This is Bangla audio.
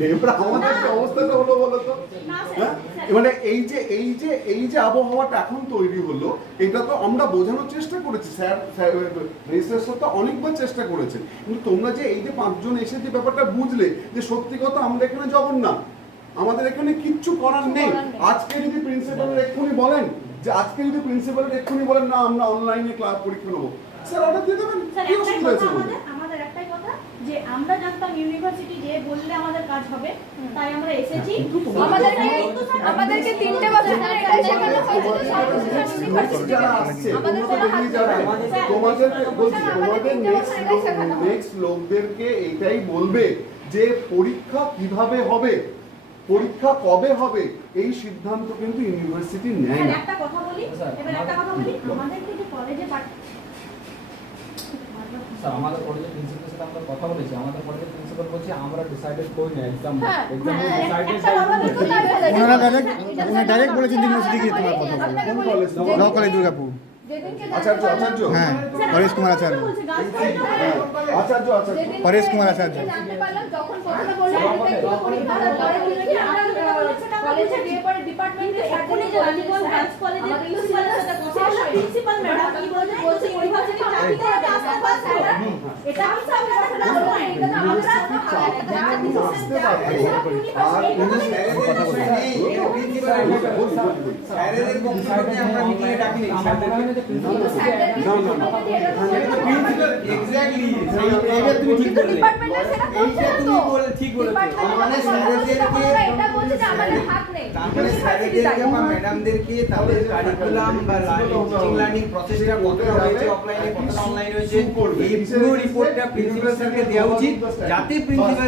এবার আমাদের কি অবস্থাটা হলো বলো তো? মানে এই যে আবহাওয়াটা এখন তৈরি হলো, এটা তো আমরা বোঝানোর চেষ্টা করেছি, স্যার রেজিস্ট্রার তো অনেকবার চেষ্টা করেছেন, কিন্তু তোমরা যে এই যে 5 জন এসে যে ব্যাপারটা বুঝলে যে সত্যি কথা আমরা এখানে জগন্নাথ, আমাদের এখানে কিচ্ছু করার নেই। আজকে যদি প্রিন্সিপালের এক্ষুনি বলেন না আমরা অনলাইনে ক্লাস পরীক্ষা নেবো, স্যার অর্ডার দিয়ে দেবেন। কি অসুবিধা আছে? আমাদের একটাই কথা যে আমরা জানতাম ইউনিভার্সিটি যে বললে আমাদের কাজ হবে, তাই আমরা এসেছি। আমাদেরকে 3টে বছর ধরে এটাই শেখানো হয়েছে যে সর্বশেষ ইউনিভার্সিটি যারা আসছে তোমাদের নেক্সট লোকদেরকে এটাই বলবে যে পরীক্ষা কিভাবে হবে, পরীক্ষা কবে হবে, এই সিদ্ধান্ত কিন্তু ইউনিভার্সিটি নেয় না। একটা কথা বলি, আমাদেরকে যে কলেজে আমাদের কলেজের প্রিন্সিপালের সাথে আমরা কথা বলেছি, আমাদের কলেজের প্রিন্সিপাল বলছে আমরা ডিসাইডেড করি না এক্সাম ডাইরেক্ট বলেছেন ইউনিভার্সিটি গিয়ে তোমার কথা বলো। কোন college? Law college Durgapur. Acharya হ্যাঁ, পরেশ কুমার আচার্য। পরেশ কুমার আচার্য। জানতে পারলাম যখন কথাটা বললেন পরীক্ষা পরে বললেন আমরা কলেজে গিয়ে পরে ডিপার্টমেন্টে এখনই যে রানীগঞ্জ গার্লস কলেজের প্রিন্সিপালের সাথে কথা হলো, প্রিন্সিপাল ম্যাডাম কি বলছে ইউনিভার্সিটি চাকরি করতে আসতে পারছে না। এটা আমি সব কথা বলবো, এটা তো আমরা আসতে পারবে আর উনি স্যারেদের বক্তব্যে আমরা মিটিংয়ে ডাকিনি, এক্স্যাক্টলি এইটা তুমি ঠিক বললে, এইটা তুমি বলে ঠিক বলেছো। মানে স্যারেদেরকে এটা বলছে যে আমাদের হাত নেই, তাহলে স্যারেদেরকে বা ম্যাডামদেরকে তাদের কারিকুলাম বা টিচিং লার্নিং প্রসেসটা কতটা হয়েছে, অফলাইনে কতটা অনলাইন হয়েছে, এই পুরো রিপোর্টটা প্রিন্সিপাল স্যারকে দেওয়া উচিত, যাতে প্রিন্সিপাল